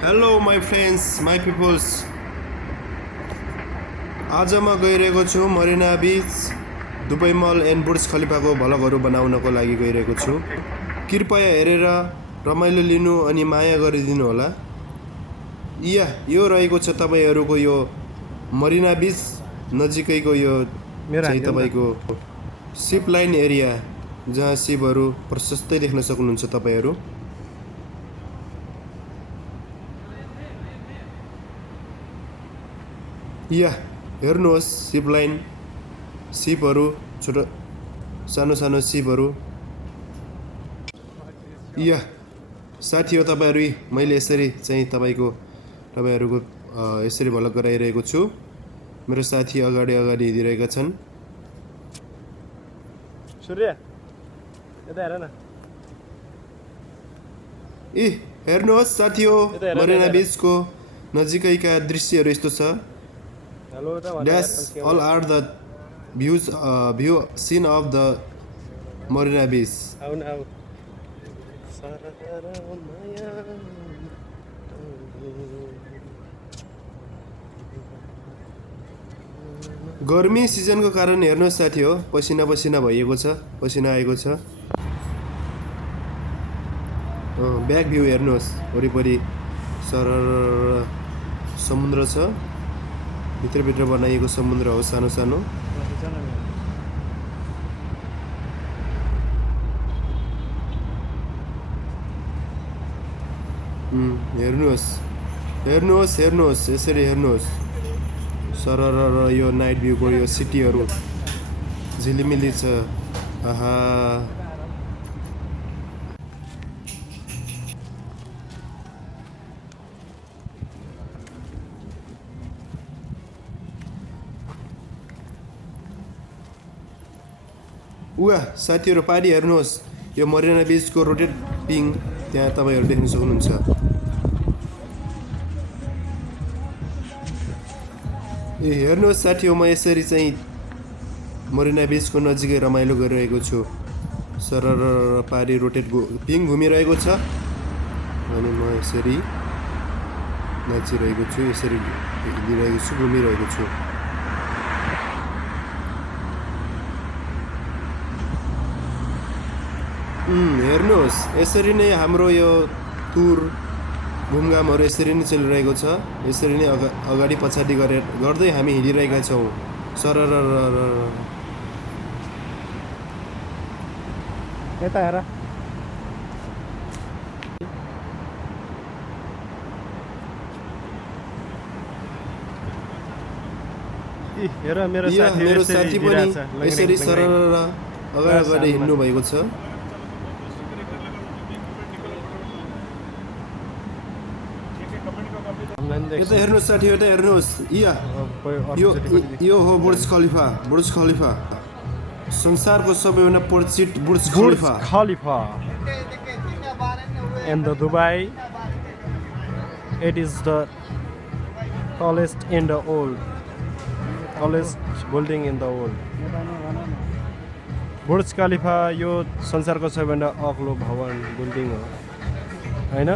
Hello my friends my peoples आज म गइरहेको छु मरिना बीच दुबई मल एन्ड बुर्ज खलिफाको भ्लगहरू बनाउनको लागि गइरहेको छु। कृपया हेरेर रमाइलो लिनु अनि माया गरिदिनु होला। यो रहेको छ तपाईहरुको यो मरिना बीच नजिकैको यो चाहिँ तपाईको सिप लाइन एरिया जहाँ सिपहरू प्रशस्तै देख्न सक्नुहुन्छ तपाईहरु। हेर्नुहोस् सिप लाइन सिपहरू छोटो सानो सानो सिपहरू। साथी हो तपाईहरु, मैले यसरी चाहिँ तपाईहरुको यसरी भ्लग गराइरहेको छु। मेरो साथी अगाडि हिँडिरहेका छन्। सूर्य यता हेर न। हेर्नुहोस् साथी हो मरिना बीचको नजिकैका दृश्यहरू यस्तो छ। That's all are the view scene of the Marina Beach. गर्मी सिजनको कारण हेर्नुहोस् साथी हो पसिना भइएको छ, पसिना आएको छ। ब्याक भ्यू हेर्नुहोस्, वरिपरि सरर समुद्र छ। भित्र बनाइएको समुद्र हो सानो सानो। हेर्नुहोस् यसरी हेर्नुहोस् सरर यो नाइट भ्यूको यो सिटीहरू झिलिमिली छ। आहा साथीहरु पारी हेर्नुहोस्, यो मरिना बीचको रोटेटिङ त्यहाँ तपाईहरु देख्न सक्नुहुन्छ। हेर्नुहोस् साथी हो म यसरी चाहिँ मरिना बीचको नजिकै रमाइलो गरिरहेको छु। सरर पारी रोटेट पिङ घुमिरहेको छ अनि म यसरी नाचिरहेको छु, यसरी हिँडिरहेको छु, घुमिरहेको छु। हेर्नुहोस् यसरी नै हाम्रो यो टुर घुमघामहरू यसरी नै चलिरहेको छ। यसरी नै अगाडि पछाडि गर्दै हामी हिँडिरहेका छौँ। सरर यता हेर। मेरो साथी पनि यसरी सरर अगाडि हिँड्नु भएको छ। यता हेर्नुहोस् साथी, यता हेर्नुहोस्। यो हो बुर्ज खलिफा, संसारको सबैभन्दा परिचित बुर्ज खलिफा। In the Dubai, it is the tallest building in the world. बुर्ज खलिफा यो संसारको सबैभन्दा अग्लो भवन बिल्डिङ हो हैन?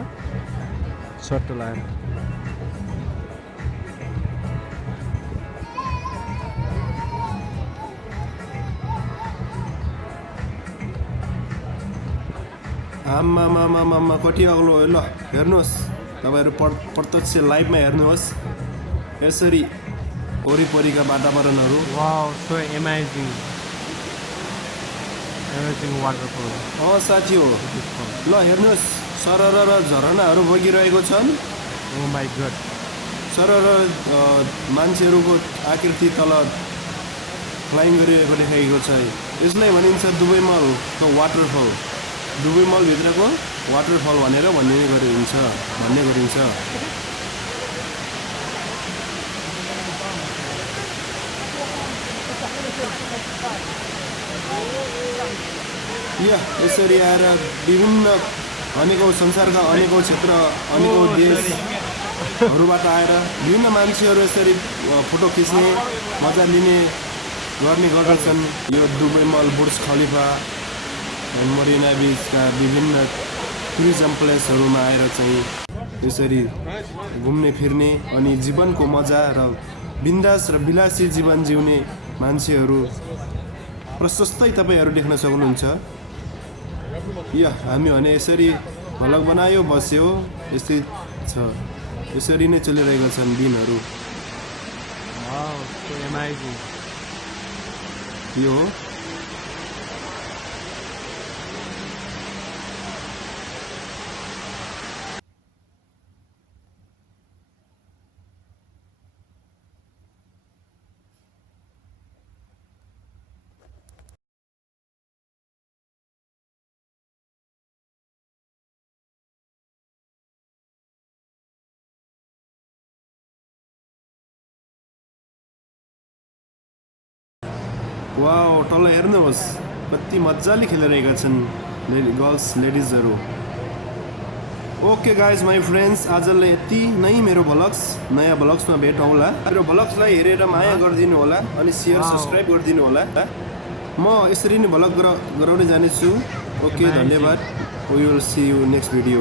सट्ट लाएर आम्मा कति अग्लो हो। ल हेर्नुहोस् तपाईहरु प्रत्यक्ष लाइभमा हेर्नुहोस् यसरी वरिपरिका वातावरणहरू। Wow so amazing waterfall. साथी हो ल हेर्नुहोस् सरर झरनाहरू बगिरहेको छन्। ओ माय गॉड सरर मान्छेहरूको आकृति तल फ्लाइङ गरिरहेको देखाइएको छ। यसलाई भनिन्छ दुबई मलको वाटरफल। दुबई मल भित्रको वाटरफल भनेर भन्ने गरिन्छ। यसरी आएर विभिन्न अनेकौं संसारका अनेकौं क्षेत्र अनेकौं देशहरूबाट आएर विभिन्न मान्छेहरू यसरी फोटो खिच्ने मजा लिने गर्ने गर्दछन्। यो दुबई मल बुर्ज खलिफा मरिना बीचका विभिन्न टुरिज्म प्लेसहरूमा आएर चाहिँ यसरी घुम्ने फिर्ने अनि जीवनको मजा र बिन्दास र विलासी जीवन जिउने मान्छेहरू प्रशस्तै तपाईँहरू देख्न सक्नुहुन्छ। हामी भने यसरी भ्लग बनायो बस्यो, यस्तै छ, यसरी नै चलिरहेका छन् दिनहरू। यो हो वाउ, तल हेर्नुहोस् कति मजाले खेलिरहेका छन् गर्ल्स लेडिजहरू। ओके गाइज माई फ्रेन्ड्स, आजलाई यति नै मेरो भ्लग्स। नयाँ भ्लग्समा भेटौँला। मेरो भ्लग्सलाई हेरेर माया गरिदिनु होला अनि सेयर सब्सक्राइब गरिदिनु होला। म यसरी नै भ्लग गराउँदै जानेछु। ओके, धन्यवाद। We will see you next video.